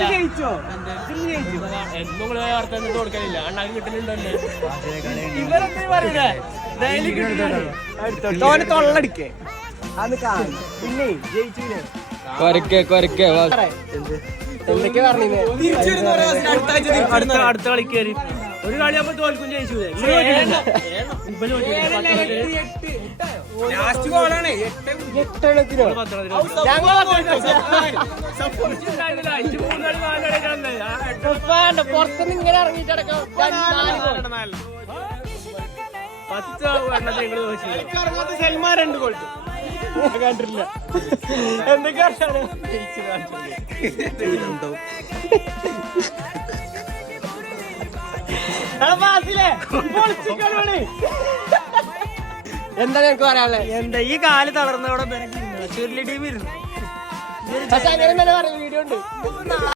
ജയിച്ചോ? കൊടുക്കലില്ല അണ്ണാക്ക് കിട്ടുന്നുണ്ടല്ലേ ഇവരെന്താ പറയുന്നേ? തോനെ തൊള്ളടിക്കേ അത് കാണും. പിന്നെ ജയിച്ചില്ലേ എന്തൊക്കെ പറഞ്ഞേ? അടുത്ത കളി കയറി ഒരു കളി ആകുമ്പോ തോൽക്കും ജയിച്ചൂലേ? ലാസ്റ്റ് ഗോളാണ് 8-8. പുറത്തുനിന്ന് ഇങ്ങനെ ഇറങ്ങിയിട്ടടക്കം സൽമാൻ 2 ഗോൾ കണ്ടിട്ടില്ല. എന്തൊക്കെയാണ് എന്താ ഞങ്ങക്ക് പറയാനുള്ളത്? എന്താ ഈ കാല് തളർന്നവിടെ ചുരുളി ടീം ഇരുന്നു പക്ഷെ അങ്ങനെ തന്നെ പറഞ്ഞു വീഡിയോ ഉണ്ട്.